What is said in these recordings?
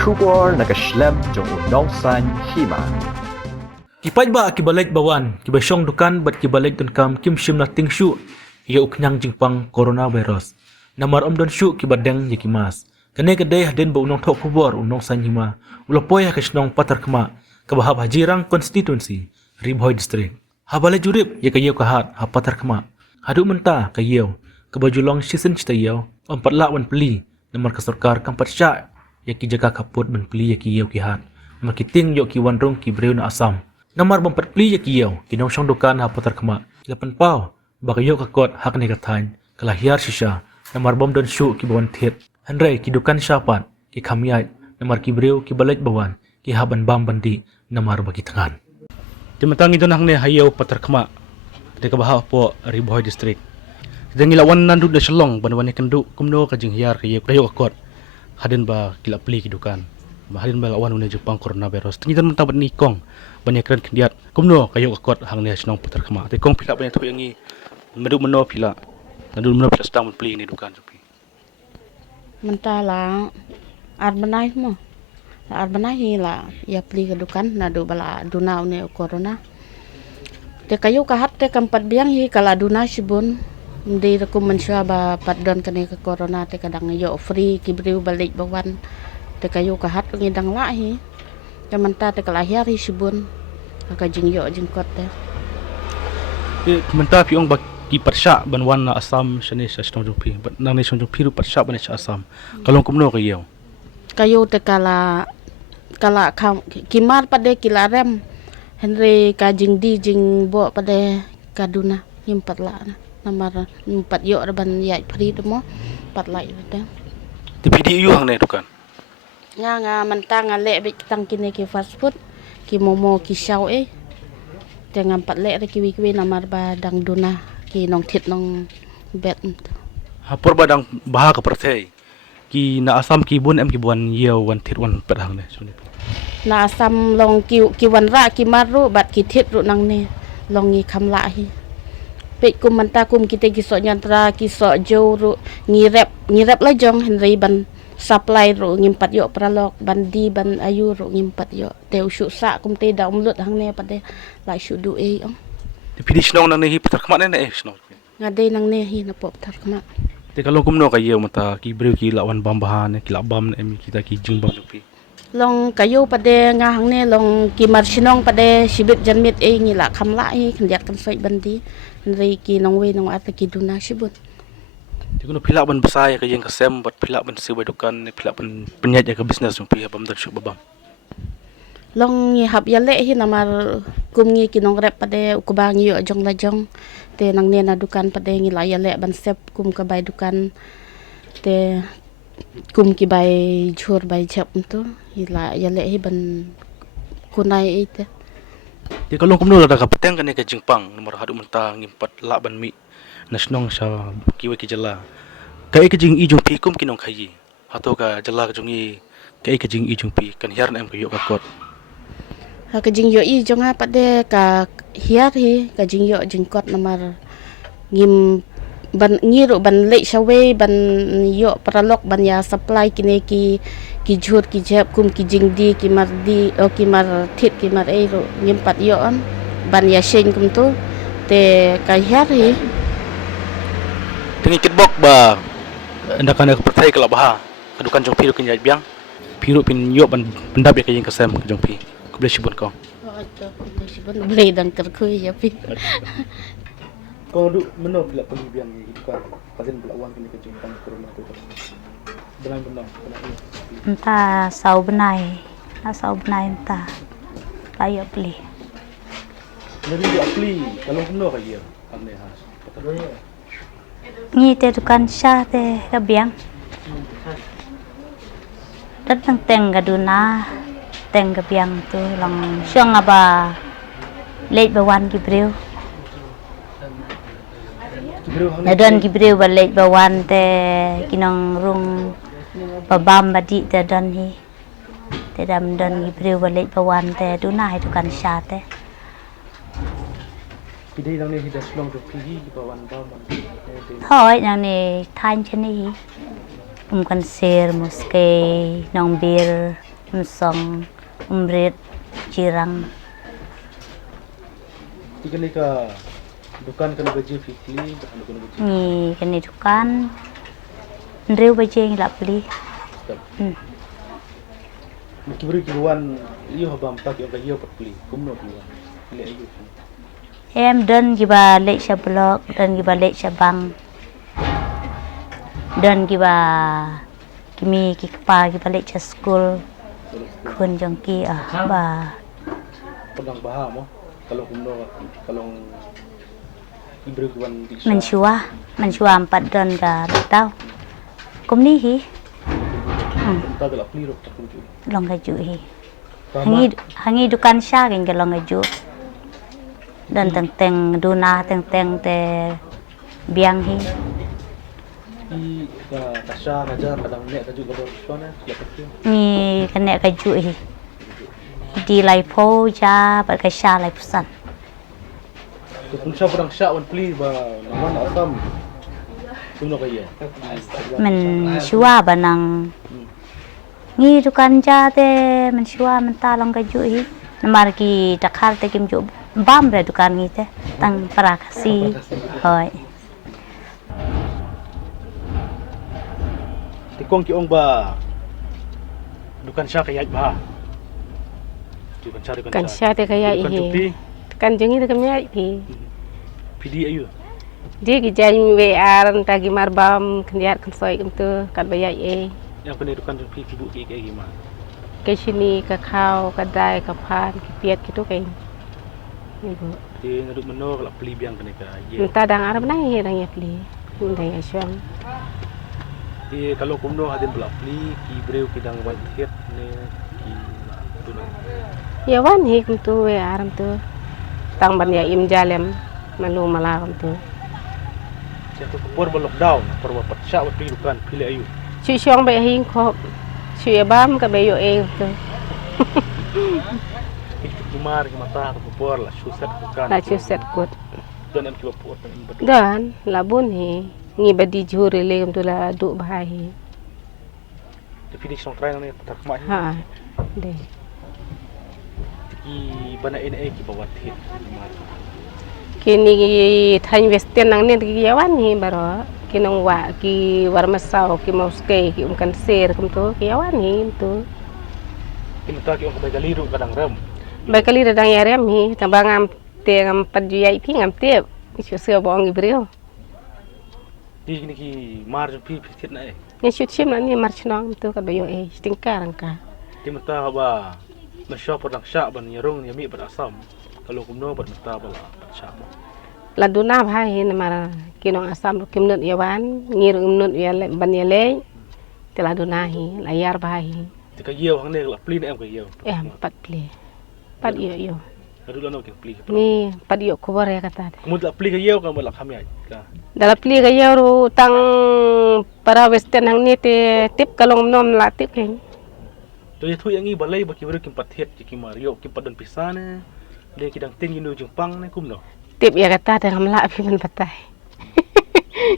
Kubor nakaslem jong unong san hima. Kipat ba kibalik bawan, kibasyong dukan bat kibalik don kam kim shim na ting shu, iya uknyang jingpang coronavirus. Namar om don shu kibadeng yakimas. Kane kadai hadin ba unong tok kubor unong san hima, ulopoy hakasnong patar kema, kabahab hajirang constituency, Ribhoy district. Habale jurip ya kayo kahat, ha patar kema. Hadu menta kayo, kabajulong sisin citayo, om patla wan peli, namar kasorkar kampat syak, ya ki jaga kaput ban peli ya kiyo kihat. Namar kiting yo ki wanrung ki breu na asam. Namar bempat peli ya kiyo, kinong syong dukan ha patar kema. Lapan pau, bakayo kakot hak ne kathain, kalahiar shisha, namar bom don syu ki bawan thet. Handrai ki dukan syapat, ki khamyai, namar ki breu ki balaj bawan, ki haban bam bandi, namar bagi tangan. Timantang ito nang ne hayaw patar kema, de kabaha po Ribhoy district. Sedang ilawan nandu da shalong banwan ne kendu kumno ka jing hiar kayo kakot. Hadin ba kila peli ki dukan. Hadin ba lawan une Jepang coronavirus. Tingitan mentabat ni kong banyak keren kendiat kumno kayo kakot hang ne sinong patar kema. Te kong pila banyak tu yangi meduk meno pila. Nandu meno pila sedang peli ni dukan sepi. Mentala arbanai mo. Arbanai la ya peli ke dukan nadu bala duna une corona. Te kayu kahat te kampat biang hi kala duna sibun. Di rekum mensya ba padon kene ke corona te kadang yo free kibriu balik bawan. Te kayu kahat ngidang la hi. Te menta te kala hiari sibun. Ka jing yo jingkot te. Menta piong bagi persyak banwan na asam sene sa sinong jupi. Nang ne sinong jupi ru persyak ban sa asam. Kalong kumno kayo. Kayu te kala kimar pade kilarem Henry ka jing di jing bo pade kaduna himpat la namar empat yo ban yai pri mo pat lai te Te video hang ne dukan. nga mentang le bik tang kini ki fast food ki momo ki shau te ngam pat le ki wi namar ba dang duna ki nong thit nong bet Hapor badang baha ka perthei. Ki na asam ki bun em ki buan yeu wan thit wan pet hang ne suni. na asam long ki wan ra ki maru bat ki thit ru nang ne long ngi kham la hi pe kum manta kum kita ki so nyantra ki so jo ru ngirep la jong henry ban supply ru ngimpat yo pralok bandi ban ayu ru ngimpat yo te usuk sa kum te da umlut hang ne pade la shu du ong Te pidi sinong nang ne hi patar kema ne sinong. ngade nang ne hi na pop tar kama Te kalong kumno kayo mata ki breu ki lawan bambahan ki labam em kita ki jingbang jupi. long kayu pade nga hang ne long ki mar sinong pade sibit janmit ngi la kham la hi khndiat kan soi bandi henry ki nong we nong at ki duna sibut Te kuno pila ban besai ka jeng kasem bat pila ban sibai dukan pila ban penyat ya ka bisnes jupi abam dar syuk babam. long ngi hab ya le hi namar kum ngi ki nong rep pade ukubang yo jong la jong te nang ne na dukan pade ngi la ya le ban sep kum ka bai dukan te kum ki bai jhur bai chap tu ila ya le hi ban kunai ite Te kalong kumno la ka peteng kan ka jingpang nomor hadu menta ngimpat la ban mi nasnong sa kiwe ki jala. Kai ka jing i jumpi kum kinong khayi. Hato ka jala ka jungi kai ka jing i jumpi kan hiar na em ka yo ka kot. ha ka jing yo i jonga pade ka hiar hi ka jing yo jingkot namar ngim ban ngiru ban le shawe ban yo pralok ban ya supply kine ki jhur ki jep kum ki jing di ki mar di o ki mar thit ki mar ro ngim pat yo on ban ya shen kum tu te ka hiar hi Tingi kitbok ba anda kana ka perthai kala baha. Kadukan jong piru kinyai biang. Piru pin yo ban pendap ya kayeng kasem ka jong pi. Ku boleh sibun kau. boleh dang kerkui ya pi Kau duk meno pila peli biang ni dukan. Kadin pila wan kini ka jingpang corona tu. Benar. Entah sau benai entah kayu beli. Jadi dia apli kalau meno ka ye. Ane has. Ni te dukan syah te kabiang. Datang teng gaduna teng kabiang tu lang syang aba late bawan gibreu. Nadon gibreu ba late bawan te kinong rung babam badi te don hi. Te dam don gibreu ba late bawan te duna hai dukan syah te. Pidai nang ni hidas long tu pili bawan bawan. Thôi yang ni than chân đi Kansir, Muske, Nongbir, Song, Umrit, Jirang. Tiga ni ka dukan kan gaji fikli, dukan gaji. Ni kani dukan. Nreu bajeng la beli. Kibri kiwan iyo habam tak yo gayo patli. Kumno kiwan. Ile ayo. Em đơn ki ba lệ sa blog, đơn ki ba lệ sa bang. Đơn ki ba kimi ki pa ki ba lệ sa school. Kun jong ki ba. Pedang baha mo. Kalau kumno kalau kibri kiwan di. Menshua 4 đơn ka tao. Kum ni hi. Ta la pli ro tak kunju. Long ka ju hi. Hangi dukan sya ken ka long ka ju. Dan teng duna teng te biang hi. I kasya kajar kadang nek kaju ka sona la patli. Ni kene ka ju hi. Di lai po ja ba ka sya lai pusan. Kung siya pedang sya wan pli ba naman asam. Kumno kaya. Men shua ba nang ngi dukan ja te men shua men ta long ka ju hi. Namar ki takhar te kim ju bam re dukan ngi te tang parakasi hoi. Tikong ki ong ba dukan siya kaya ba. Kan siya te kaya ihi. Kan jengi te kami ihi. Pidi ayu. Dia ki jang we aran tagi marbam kendiat kan soi tu kan bayai Yang kena dukan tu ibu ki kayak gimana? Ke sini ke kau ke dai ke pan ke piat gitu kan. Ibu. Dia ngaduk menor lah beli biang kena ke. Entah dang arab nai dang ya beli. Ndai asyam. Dia kalau kumno hadin belak beli ki breu ki dang white head ne ki tuna. Ya wan hi kum tu we aram tu. Tang ban ya im jalem malu malam tu. Jatuh kepor lockdown, perwa patsa wa dukan pilih ayu. Cui siong bay hin khop. Cui abam ka bayo tu. Ikut kumar ki mata kepor lah suset bukan. La chuset kut. Dan an ki bapot dan badu. Dan labun hi ngi badi jure le kum tu la du bahai. Tapi di song try ne tak mak. Ha. Deh. Ki bana ene ki bawat hit. Kini thain western nang ni ki yawan hi baro kinong wa ki warmasau ki mauske ki kansir kum tu ki yawan hi tu Ki mata ki ong bay galiru kadang rem. bakali dadang yarem hi tambangam te ngam padjuyai pi ngam te ki seo bong gi breu Di ni ki mar pi hit na ni shoot shim na ni marchnong tu ka bayo stingkar angka Ki mata ba masya pedang syak ban yarung yami pada asam. Kalau kumno pada mata bala patsa. la duna bhai hi mar kinong asam kim nut yawan ngir nut yale ban yale te la duna hi la yar bhai hi Tika yeu hang ne la pli na em ka yeu. pat ple pat yo Adu la no ki pli. ni pat yo kubar ya kata Kumut la pli ka yeu ka bala kami ai. Ka. dalam pli gaya ru tang para western hang ni te tip kalong nom la tip ken To ye thu yang i balai ba ki bru kim pathet ki mario ki padan pisana. Le ki dang ting inu jungpang ne kumno. tip ya kata te ngam la pi man patai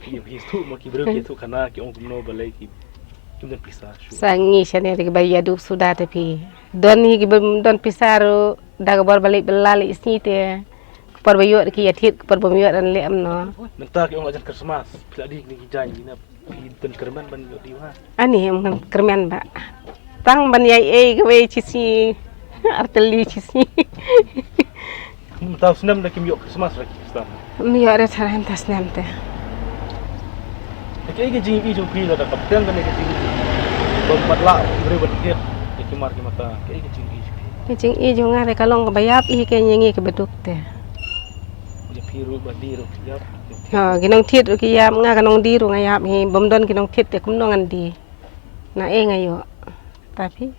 Ki hi thu ma ki bru ki thu kana ki ong kumno balai ki kim dan pisa. sangi shane de baya du sudah te pi don hi ki don pisaru daga bor balik belali isni te par bayo ki yathit par bayo an le am no Nanta ki ong ajan Christmas. Pila di ni ki jan ni na pi dan kerman ban yo di wa. ani em kermen ba tang ban yai ke we chisi arteli chisi Tahu senam dah kim yo Christmas lagi Islam. mi ora taran tas namte Kaya ke jing i jung pi la da kapten kan ke jing. Bom patla bru ban hit ki mar ki mata. Kaya ke jing i. Kecing i jonga re kalong bayap i ke nyengi ke beduk te Ya pi ru ba di ru ya. ha ginong thit ru ki yam nga kanong di ru nga yap hi bom don ginong thit te kum nongan di na e ngayo tapi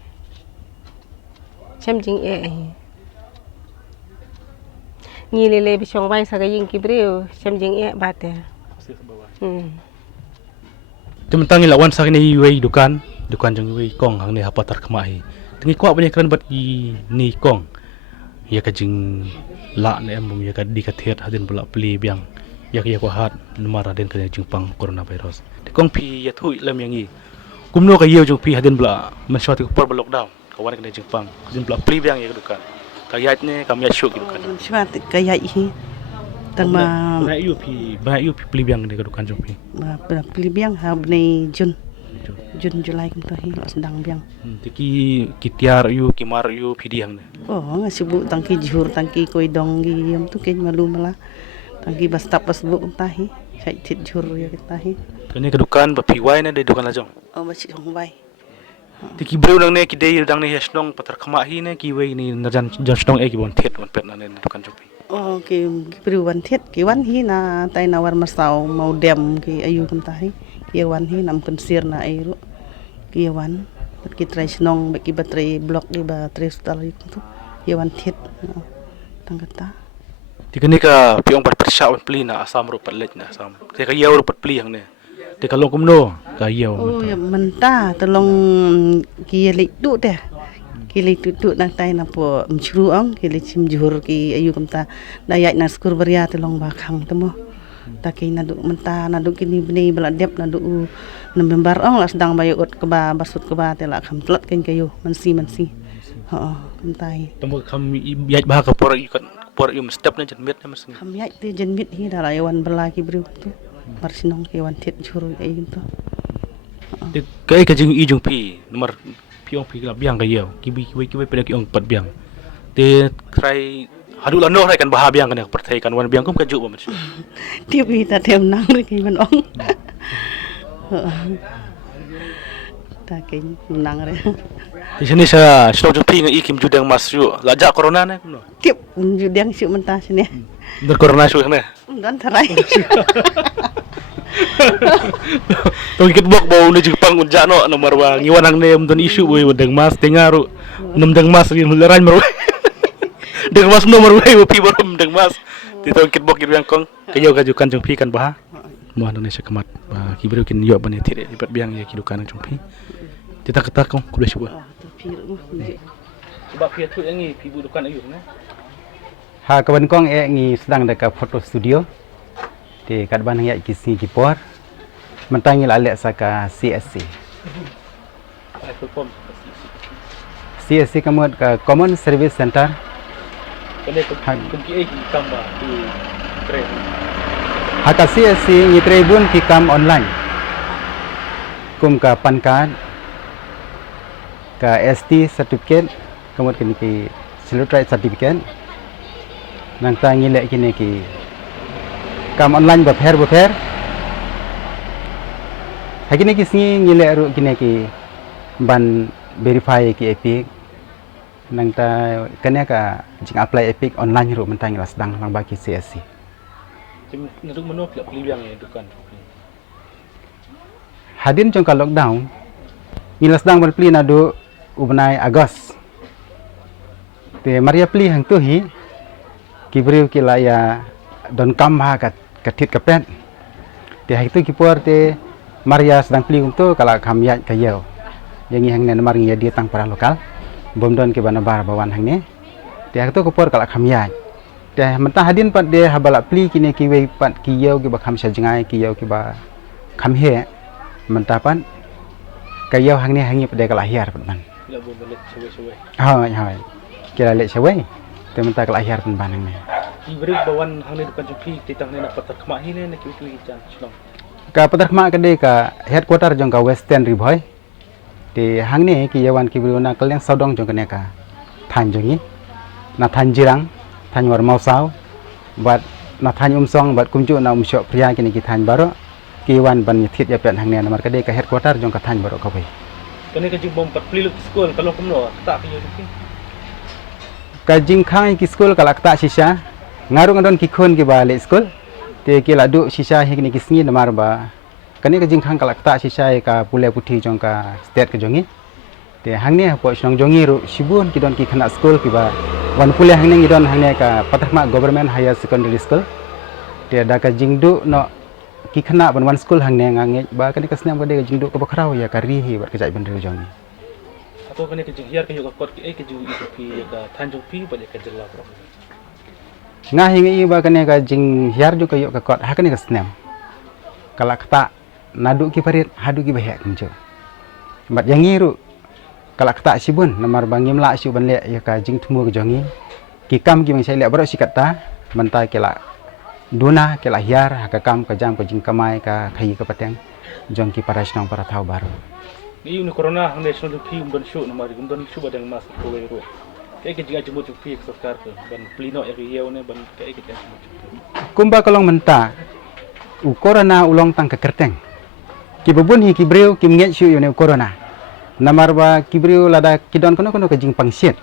chem jing e hi ngi le le bi chong bai sa ga yin ki breu chem jing e ba te Masih ke bawah. Tementang ilawan sa kini iway dukan jeng iway kong hang ni hapatar kemai. Tengi kuat banyak keren bat i ni kong. Ya kajing la ne em ya ka di ka thet hadin bula pli biang. Ya ka hat numara den ka jingpang coronavirus. Te kong pi ya thu lam yang i. kumno ka yeu jong pi hadin bla mensuat ko por lockdown kawan kena Jepang hadin bla pri biang ya kedukan kayat ne kami syuk kedukan Cuma kaya hi tang ma ba yu pi pri biang ne kedukan jong pi pilih biang ha bni Jun Julai kum tahi sedang biang. tiki kitiar yu kimar yu pidi hang ne Oh ngasibu tangki jihur tangki koi dong gi yam tu ken malu mala tangki bastap basbu kum tahi sai tit jihur ya tahi. kene kedukan ba piwai ne de dukan lajong Oh basi hong bai. tiki breu nang ne ki de dang ne yasnong patar khama hi ne ki wei ni najan jasnong e ki bon thet bon pet na ne dukan jong pi Oh ki periwan tit ki wan hi na tai nawar masau mau dem ki ayu kum tahi. Ki wan hi nam kensir na airu. Ki wan ki trai snong ba ki batrai blok di ba trai stal itu. Ki wan tit tangkata. tikene ka piong pat persha on pli na asam ro pat lech na asam te ka yeu ro pat pli hang ne te ka long kumno ka yeu Oh ya mentah tolong kili tu deh. Kili tu nang tai na po mchru ong kili chim juhur ki ayu kamta dayak na skur beria tolong bakang temo. Taki na du mentah na du kini bini beladep na du November ong lah sedang bayu ut keba basut keba tela kam telat kan kayu mansi. Heeh kamtai. temu kam yaj bah ka por yu step na jan met na mas Kam yai tu jenmit hi dah lawan berlaki beriu tu. Marsinong ki wan tit juru ai gitu. te kai ka jing i jong pi nomor piong pi la biang ka yeu ki bi pada ki ong pat biang te krai hadu la no rai kan bah biang kan ya perthai kan wan biang kum ka ju ba mas Tiap kita tem nang ri ki man ong. Ta ki nang re. di sini sa stok jong pi ngai kim judang mas yu la ja corona ne kumno Tiap judang siu mentah sini. der corona su ne Dan terai. tong kit bok bau ne Jepang unja no nomor wa ngiwan hang ne don isu we wadang mas tengaru dang mas rin leran mar dang mas nomor we pi borom dang mas ti tong kit bok yang kong kayo kajukan jong pi kan bah mo Indonesia kemat ba ki bro kin yo bane ti ibat biang ya kidukan jong pi kita ketak kong kuda syukur sebab pi tu yang ni pi dukan ayu ne Ha kawan kong ngi sedang dekat foto studio di kat ban ya kisi kipor mentangi lalek saka CSC. CSC kamu ke Common Service Center. kene kum ki ki kamba tu kren Haka CSC ngi tribun kikam online. Kum ka pan card ka ST certificate kamu kini ki Silverite certificate. Nang tangi lek kini ki kam online berper hakini kisni ngile ru kini ki ban verify ki epic nang ta kanya ka jing apply epic online ru mentang la sedang lang baki CSC tim naduk meno pla pli biang ya dukan hadin jong ka lockdown ngila sedang ban pli nadu ubnai Agos te Maria pli hang tu hi kibriu ki la ya don kam ha katit kapet te hai tu kipor te Maria sedang pli untuk kala kam ya kayau yang hang ne mar ngi dia tang para lokal bom don ke bana bar bawan hang ne te hai tu kipor kala kam ya te mentah hadin pat de habala pli kini ki we pat kiyau ki ba kam sa jangai kiyau ki ba kam he mentah pat kayau hang ne hangi pada kala hiar pat ban la bo balik sewe hai kira lek sewe te mentah kala hiar pat ban hang ne ki beri bawan hang ne dukan jupi titang ne nak patak kema hi ne ki jan snong ka patarma ka de ka headquarter jong ka Western Riboy ti hang ne ki yawan ki bruna kaleng saudong jong ka ne ka than jongi na than jirang than war mausau bat na than umsong bat kumju na umsyo priya kini ki than baro ki wan ban thit ya pen hang ne mar ka de ka headquarter jong ka than baro ka bai kene ka jing bom pat pli luk school kalau kumno tak ki yo dupi ka jing khai ki school ka lakta sisa ngarung adon ki khon ki ba le school te ki la du sisa he kini ki sngi na mar ba kani ka jing khang ka lakta sisa ka pule puthi jong ka state ka jongi te hang ne po snong jongi ru sibun ki don ki khana school ki ba wan pule hang ne don hang ne ka patakma government higher secondary school te da ka jing du no ki khana ban wan school hang ne ngange ba kani ka snam ka de jing du ka bakrau ya ka ri hi ba ka jai ban ri jongi atau kene ka jing hiar ka yo ka kot ki ka jing jupi ka than jupi ba ka jela bro nga hingi ba kane ka jing hiar ju kayo ka kot hakane ka snem kala kata nadu ki parit hadu ki bahek njo Bat yang ngiru kalak kata sibun namar bangi melak syu ban le ya ka jing tumu ke jongi ki kam ki sai le baro si kata mentai kela duna kela hiar ka kam ka jam ka jing kamai ka khai ka pateng jong ki para snong para thau baru ni ni corona hang ne shon phi don shu namar don shu badang mas ko le ro ke jinga jemu chu phi sarkar ke ban plino e yeu ne ban ke jemu kumba kolong menta u corona ulong tang ka kerteng ki bubun hi ki breu ki nget syu yo ne corona namar ba ki breu lada kidon kono kono ka jing pangsit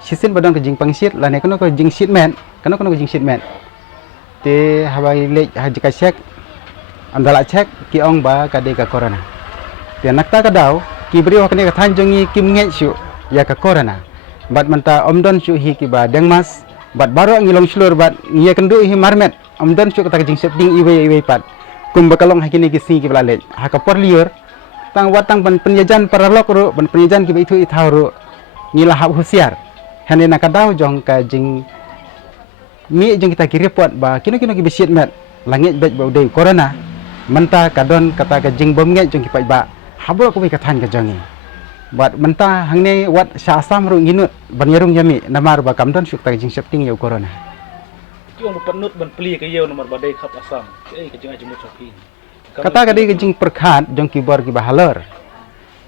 sisin badang ka jing pangsit la ne kono ka jing sit men kono kono ka jing sit men te hawai le haji ka sek andala cek ki ong ba ka de ka corona te nakta ka daw ki breu ka ne ka than jongi kim nget syu ya ka corona bat menta omdon syu hi ki ba dengmas bat baro ngilong slur bat ngia kendu hi marmet omdon syu ka jing septing iwe pat kum bakalong hakini ki si ki blale ha ka por liur tang watang ban penyajan paralok ru ban penyajan ki itu ithau ru ngila hab husiar hane nakadaw jong ka jing mi jong kita ki report ba kino ki bisit met langit bet ba udai corona menta kadon kata ka jing bom nge jong ki pai ba habro ko bi ka than ka jongi bat menta hangne wat sha asam ru nginut ban yarung yami namar ba kamdon syuk ta jing septing yo corona ki ong penut ban pli ke yeu namar badai khap asam ke jinga jemu chu phi kata ka de jing perkhat jong ki bor ki bahalor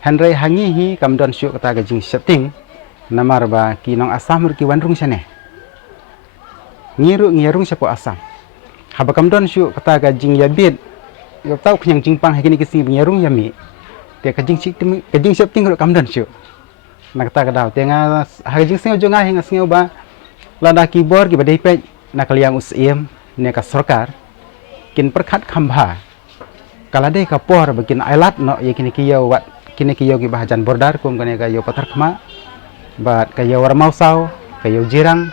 henry hangi hi kamdon syuk kata ka jing septing namar ba ki nong asam ru ki wanrung sene ngirung sepo asam haba kamdon syuk kata ka jing yabit yo tau knyang jing pang hakini ki si ngirung yami te ka jing septing ru kamdon syuk nak kata ka daw te nga ha jing seng jo nga hinga seng ba lada ki bor ki badai pe nak liang usiem ne ka sarkar kin perkhat khamba kala de ka por bakin ailat no ye kini kiyo wat kini kiyo ki bahajan bordar kum kane ka yo patar khma bat ka yo warmau sau ka yo jirang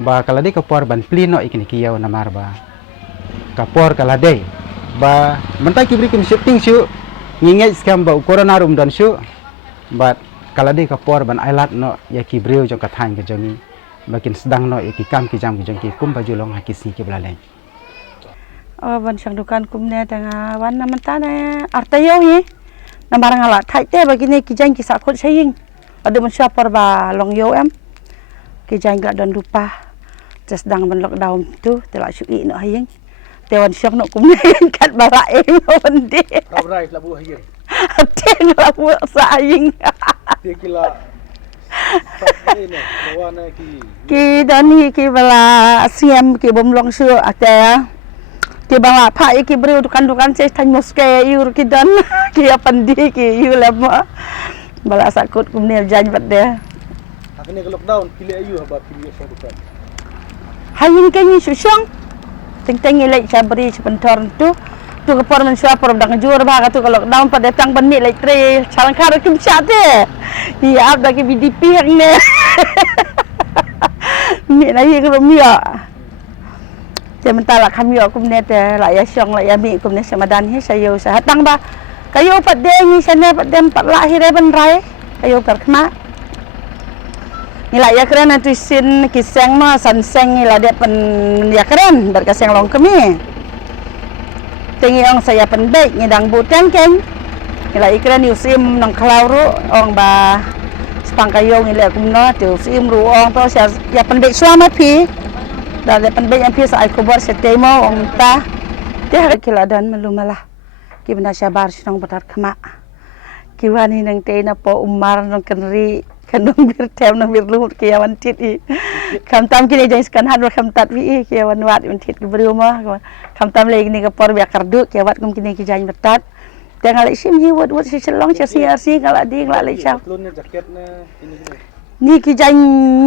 ba kala de ka por ban plino ikini kiyo namar ba ka por kala de ba mentai ki bri kim shifting shu nginge scam ba corona rum dan shu bat kala de ka por ban ailat no ye ki breu jong ka than ka jongi bakin sedang no ye ki kam ki jam ki jong ki kum ba julong hakisi ki blale ban sang dukan kumne tanga wan na menta na artayo hi na barang ala thai te bagine ki jang ki sakot saying adu man syapar ba long yo em ki jang ga don lupa tes dang ban lockdown tu te la shui no haying te wan syok no kumne kat bara em onde rabrai labu hayen te la bu saying te kila lawana ki dani ki bala siam ki bom long syu ate ki bawa pa ki breu dukan se tan moske yur ki dan ki apandi ki yu lema bala sakut kumne jan bat de akne ke lockdown kile ayu haba kile so dukan hayin kan ni susong teng ilai sabri sebentar tu ke por men sua por dang jur ba tu kalau lockdown pada datang ben ni lai tre chalang kar kim chate ya ab da ki BDP hang ne ni lai ko mia sementara kami aku net la ya syong la ya mi kum ne samadan hi sayo sa hatang ba kayo pat de ni sana pat dem pat lahir ban rai kayo par khma ni la ya kren tu sin ki seng ma san seng ni la de pen ya kren ber ka seng long kami tengi ong saya pendek ni dang bu teng keng ni la ikren usim nang klau ru ong ba stang kayo ni la kum no tu usim ru ong to ya pendek suama pi dari penbek yang biasa aku buat setemo orang ta dia kila dan melumalah kita sabar senang betar kemak kita ni nang teh na po umar nang kenri kanong bir tem nang bir luhut kiawan tit i kam tam kini jang sekan hadwa kam tat wi kiawan wat tit gebru mah kam tam lagi ni ke por biak kardu kiawat kum kini ki jang betat tengah lek sim hi wat si selong si arsi kala di ngala lek sam ni ki jang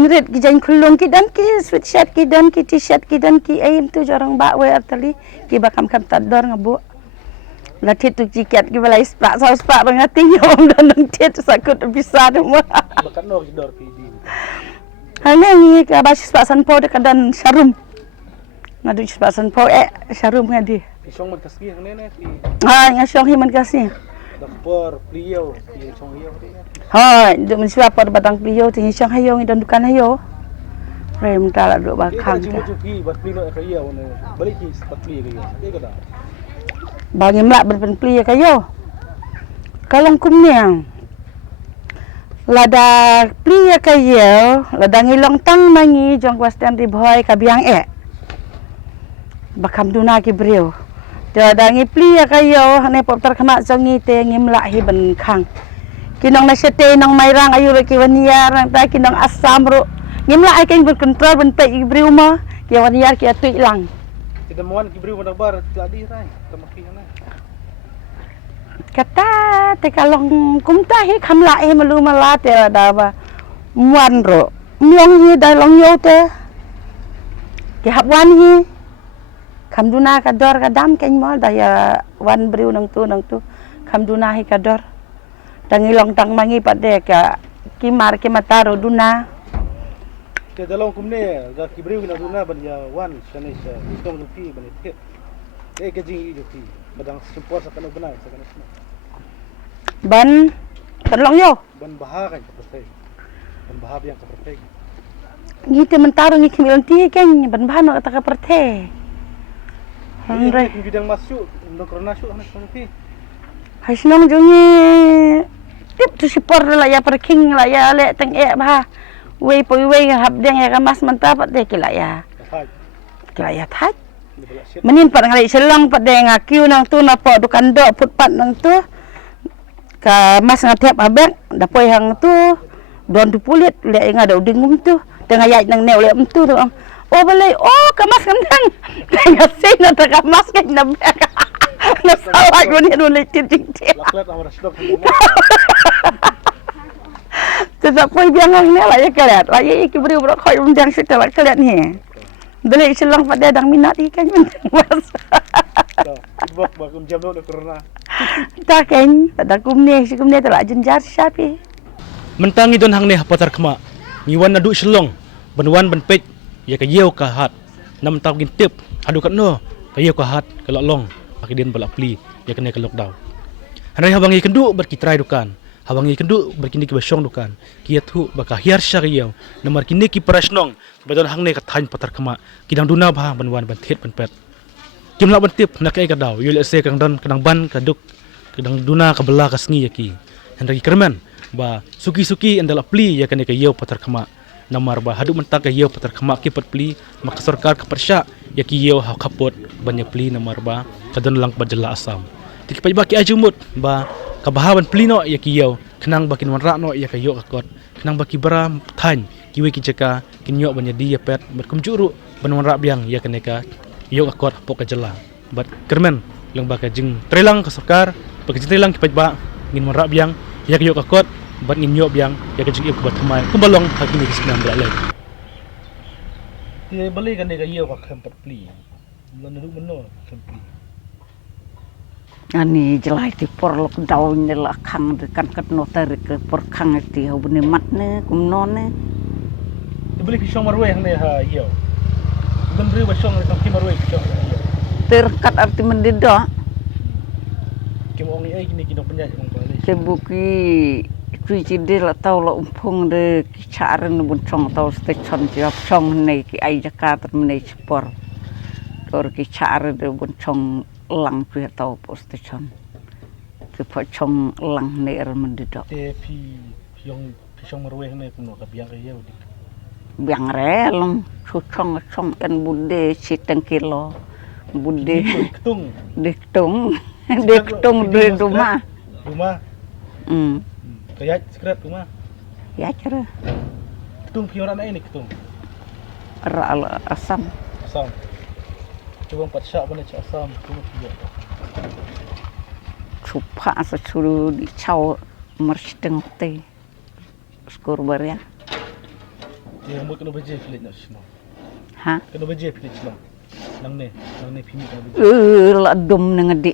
red ki jang khulung ki dan ki sweatshirt ki dan ki t-shirt ki dan ki aim tu jarang ba we artali ki bakam kam tador ngabu la tit tu jiket ki balai spa sa spa bangati yom dan nang tit sakut bisa demo bakan no dor ki di hanya ni ka ba spa san po de kadan sharum ngadu spa san po sharum ngadi isong man kasih ne ne ki ha ngasong hi man kasih por pliyo ki song yo Hai, duk mensiap pada batang beliau tinggi siang hayo dan dukan hayo. Rem tak duk bakang. Cuma cuci buat plino kayo ne. Balik ki sepat pli kayo. Dia kata. Bagi melak berpen pli kayo. kalong kumnya lada pria kayo lada ngilong tang mangi jong kwastian di boy kabiang bakam duna ki breu lada ngi pria kayo ne pop terkema jongi te ngimla hi ben khang kinong na sete nong mairang ayu ki waniar nang ta kinong asam ro ngimla ai keng berkontrol ben pe i breu mo ki waniar ki atu ilang Kita muan ki beriu bar tadi rai tamaki na. kata te kalong kumta hi khamla e malu mala te da ba muan ro myong hi da long yo te ki hap wan hi khamduna ka dor ka dam ken mo da ya wan briu nang tu khamduna hi ka dor tangi long tang mangi pade ka ki mar ki mataro duna Ke dalam kumne ga ki beriu na duna ban ya wan sane sa istom lupi ban it. Ke jing i lupi badang support sa kanang banai sa kanang ban long yo ban bahagan ka perfect. Ban bahab yang ka perfect. ngite mentaro ngi kimilon ti ken ban bahano ta ka perte Andre bidang masuk untuk corona masuk anak lupi. Hasinong jongi tip tu sipor la ya parking la ya le teng bah wei poi wei hab deng ya kamas mantap de kila ya thaj menin pat ngali selang pat deng akiu nang tu na po dukan do put pat nang tu ka mas ngatep abek da poi hang tu don tu pulit le nga do dingum tu tengah yai nang neu le tu tu oh balai oh kamas kandang tengah sei na ta kamas kan na bek na salah guni nu le cing Laklat amar stok. Tetap pun biangang ni lah ya kalian. Lah ya iki beri berok koi undang kita lah kalian ni. Beli selang pada dang minat ikan mas. Bok bakum jam do corona. Tak kan, tak kumne telah jenjar siapi. Mentangi don hang ne patar kema. Ngiwan adu selong. Benwan ben pet ya ka yeu ka hat. Nam tau gin tip adu kat no. Ka yeu ka hat ka long. Akiden balak pli ya kena ka lockdown. Hanai habangi kendu berkitrai dukan. Habangi kendu berkini ki basyong dukan. Kia tu baka hiar syariyaw. Namar kini ki prasnong. Badon hang ne ka thain patar kema. Kidang duna bah benwan ben thet ben pet. Kimla ben tip nak ai ka daw. Yul se kang don kadang ban ka duk. Kadang duna ka bela ka sngi yaki. Hendaki kermen ba suki-suki andala pli ya kene ka yeu patar kema. Namar ba hadu mentak ka yeu patar kema ki pat pli maka sarkar ka persya yaki yeu ha kapot banyak pli namar ba kadon lang padjela asam. Tik pa ba ki ajumut ba kabahaban plino yaki yeu kenang bakin wanra no ya ka yeu akot kenang baki bara than kiwe ki jeka kinyo banya dia pet berkumjuru ban wanra biang ya kene ka yeu akot pok ka jela. Bat kermen lang ba ka jing trelang ka sarkar bagi trelang ki pa ba ngin wanra biang ya ka yeu akot bat ngin yo biang ya ka jing ibu bat kemai kumbalong hakini kisnam beralai. Dia beli kan dia ka yeu ka kempat pli. Menurut meno kempli. Ani jelai ti por lok daun ni la khang de kan kat no tar ke por khang ti hu ne mat ne kum non ne Dia beli kisong marwe hang ne ha yeu. Bukan beri basong tang ki marwe kisong. ter kat arti mendido Kim ong ai kini kino penyaj ong bali. ke buki kui ci de la tau la umpung de ki charen bun chong tau station ji ap chong ne ki ai jakat ne spor tor ki chare de bun chong lang pi tau station ke po chong lang ne er mendido Te pi yong kisong marwe hang ne kuno ka biang ka yeu dik. biang re long chu chong chong en bude ci tengkilo bude Ketung. dektung dektung de rumah Rumah kayat sekret rumah. ya cara Ketung pioran ai ni ketung. ra asam Asam. Coba 4 syak bane cak asam kuno tiga. chupa sa churu di chau mersteng te skor baria Dia rambut kena beje filet nak sino. ha Kena beje filet sino. Nang ne pimi kena beje. la dum na ngadi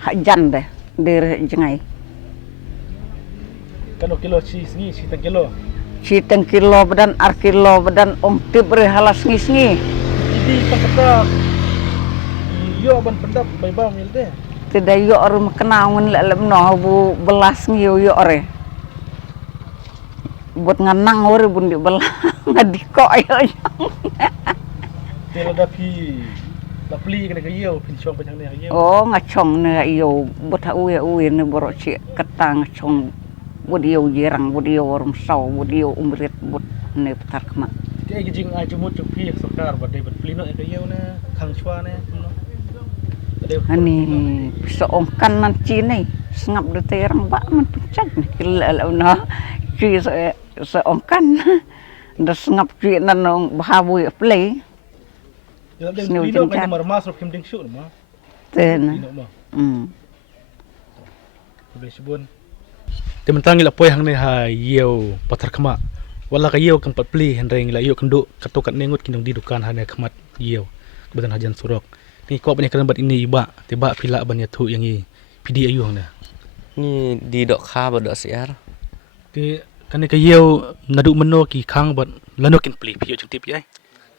ha jande der jengai Kano kilo si sengi si tang kilo. ci teng kilo badan ar kilo badan om tip re halas ngi Idi pakata. Yo ban pendap bai bam mil deh. tidak yo or kenaun la no bu belas ngi yo ore buat nganang ore bun di belah ngadi ko yo Tela dapi Ba pli kena ke yeu pin chong panyang ne yeu. Oh ngachong ne iyo bot uye ne borok ci ketang ngachong bot iyo jerang bot iyo warung saw bot iyo umret bot ne petar kema. Ti ai jing ai jumut chu pi sokar ba de ba pli no ke yeu ne khang chwa ne. Ani seongkan nanti nih sengap de terang bak man pencak nih kila na ki seongkan da sengap ki nanong bahabu play Dalam dia pli no kan mar mas ro kim ding shu ma. ten Ma. อืม Boleh sebut. Dia mentang ila poy hang ne ha yeu patar kema. Wala ka yeu kan pat pli hen reng ila yeu kenduk katokat nengut kinong di dukan ha ne kemat yeu. Kebetulan hajan surok. Ni kau banyak kan bat ini iba tiba pila banyak tu yang i pidi ayu hang ne. Ni di dok kha ba dok siar. Ti kan ka yeu nadu meno ki khang bat lanokin pli pi jeng tip ai.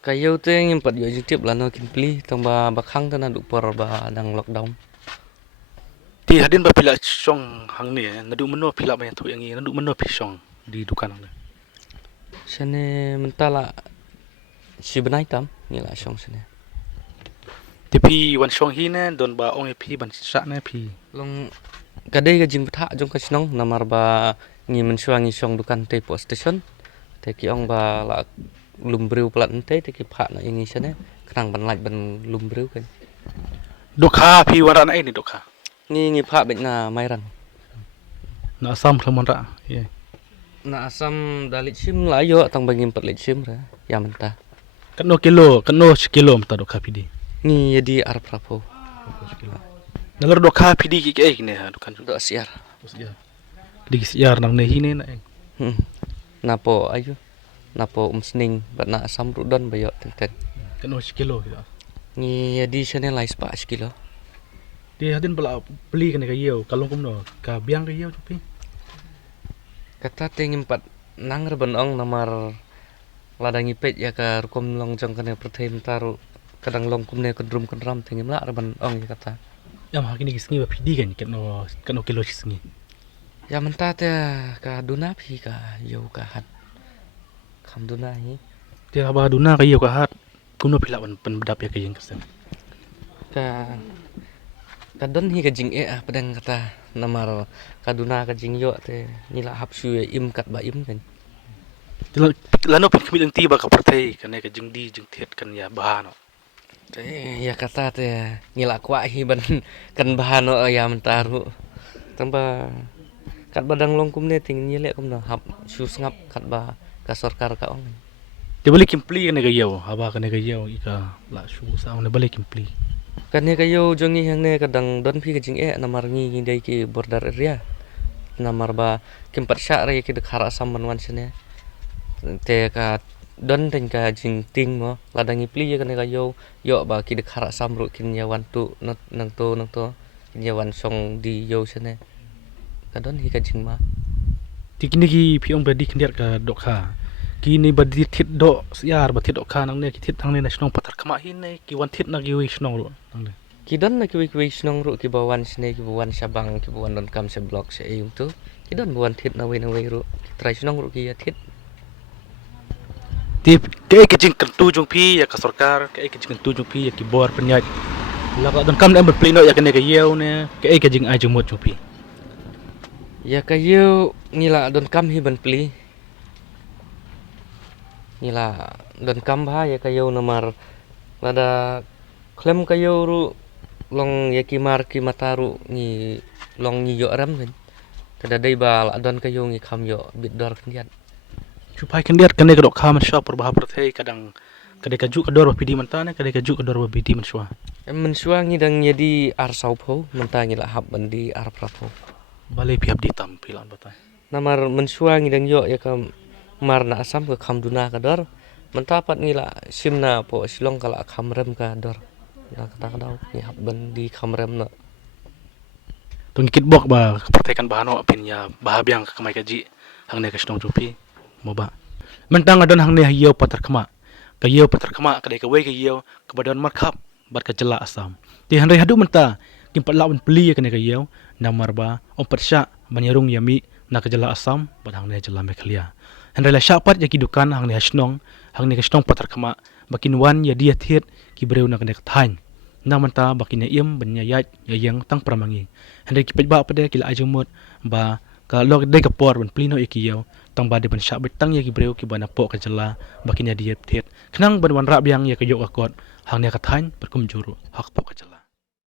Kayu tu yang empat yo jutip lah no kin pli tong ba bakhang tu na duk por ba dang lockdown. Ti hadin ba pila song hang ne nadu meno pila banyak tu yang i nadu meno pi song di dukan hang ne. Sene mentala si benai tam ni lah song sene. Ti pi wan song hi ne don ba ong pi ban sa ne pi. Long kadai ka jing patha jong ka snong namar ba ngi mensuang ngi song dukan te post station. Te ki ong ba la lumbreu plat te te ki pha na ingi sene krang ban laj ban lumbreu kan. Dokha pi waran ai ni dokha. Ni ngi pha bet na mai ran. Na asam klamon ra. Ye. Na asam dalit sim la yo tang bangim pat lit sim ra ya mentah. Kano kilo mta dokha pi di. Ni jadi arab rapo. Nalar dokha pi di ki ai ne ha dukan. Dok siar. Di siar nang ne hi ne na. Napo ayu. Napo sning bat na asam rudon bayo teng. Kano kilo gitu. Ni jadi sene lais pa kilo. Dia hadin bala beli kan ka yeu kalong kumno ka biang ka yeu pi. Kata tengim pat nang reban ong namar ladangi pet ya ka rukom long jong kane pertem taru kadang long kumne kedrum kedram tengim la reban ong ya kata. Yam ha kini kisngi ba pidi kan kano kilo kisngi. Ya mentah te ka duna pi ka yo ka hat. Kam duna hi. Dia ba duna ka yeu ka hat. Kumno pila ban bedap ya ka yang kesen. Ka don hi ka jing ah padang kata namar kaduna ka jing yo te nila hapsu ya im kat ba im kan. Lano pin kami ang tiba ka partay kan ka jing di jing tiet kan ya bahano. Te ya kata te nila kwa hi ban kan bahano ya mentaru. Tamba kat badang long kumne ting nyele kumna hap su ngap kat ba ka sarkar ka ong. Dia balik kimpli kan ka yeu haba kan ka yeu ika la su sa on balik kimpli. Kane kayo jongi hang ne kadang don pi kajing namar ngi dai ki border area namar ba kimpat sya re ki dekhara samman wan sene te ka don ten ka jing ting mo ladangi pli kane kayo yo ba ki dekhara samru kin yawan tu nang to kin yawan song di yo sene ka don hi kajing ma Tikini ki piong badi kendiat ka dokha. Kini badi tit do siar batit dokha nang ne ki tit thang ne nasional patar kama hi ne ki wan tit na ki wi snong ro nang ne. ki don na ki wi snong ru ki bawan sene ki bawan sabang ki bawan don kam se blok se yum tu ki don bawan tit na wi ru ki trai snong ru ki ya tit Tip ke jing kentu jung pi ya ka sarkar ke jing kentu jung pi ya ki bor penyat. La ka don kam ne plino ya kene ka yeu ne ke jing ai jung mot jung pi. ya kayo ngila don kam hi ban pli ngila don kam ba ya kayo namar lada klem kayo ru long ya kimar ki mataru ni long ni yo ram kan kada dai ba la don kayo ngi kham yo bit dor kendiat Chupai kendiat kene ka dokha man sha perbah perthai kadang kadai ka ju ka dor ba pidi man ta ne kadai ka ju ka dor ba bidi man shwa. men suang dang jadi ar sau pho menta ngila hab bandi ar prapo Balai pihak di tam pilan batai. namar men suang dang yo ya kam mar na asam ka kham duna ka dor mentapat ngila simna po silong kala kham rem ka dor na kata kadau ni hab bandi kham rem na Tung kit bok ba pertaikan bahano pin ya bahabiang ka kamai kaji hang ne ka snong jupi mo ba. Mentang adon hang ne yeu patar kama. Ka yeu patar kama kadai ka wei ka yeu ka badan markhap bat ka jela asam. Ti han hadu menta kim pat lawan peli ka ne ka yeu namar ba om patsha banyarung yami na ka jela asam bat hang ne jela me khalia. Han rela syapat ya ki dukan hang ne hasnong hang ne ka snong patar kama bakin wan ya dia thiet ki breu na ka ne ka thain. nang manta bakina iem benyayat yang tang pramangi handai ki ba pada kila ajumut ba ka log de kapor ban plino ikiyo tang ba de ban syak betang ya ki breu ki bana po ka jela bakina dia tet kenang ban wan rab yang ya ka yok akot hang ne ka thain berkum juru hak po ka jela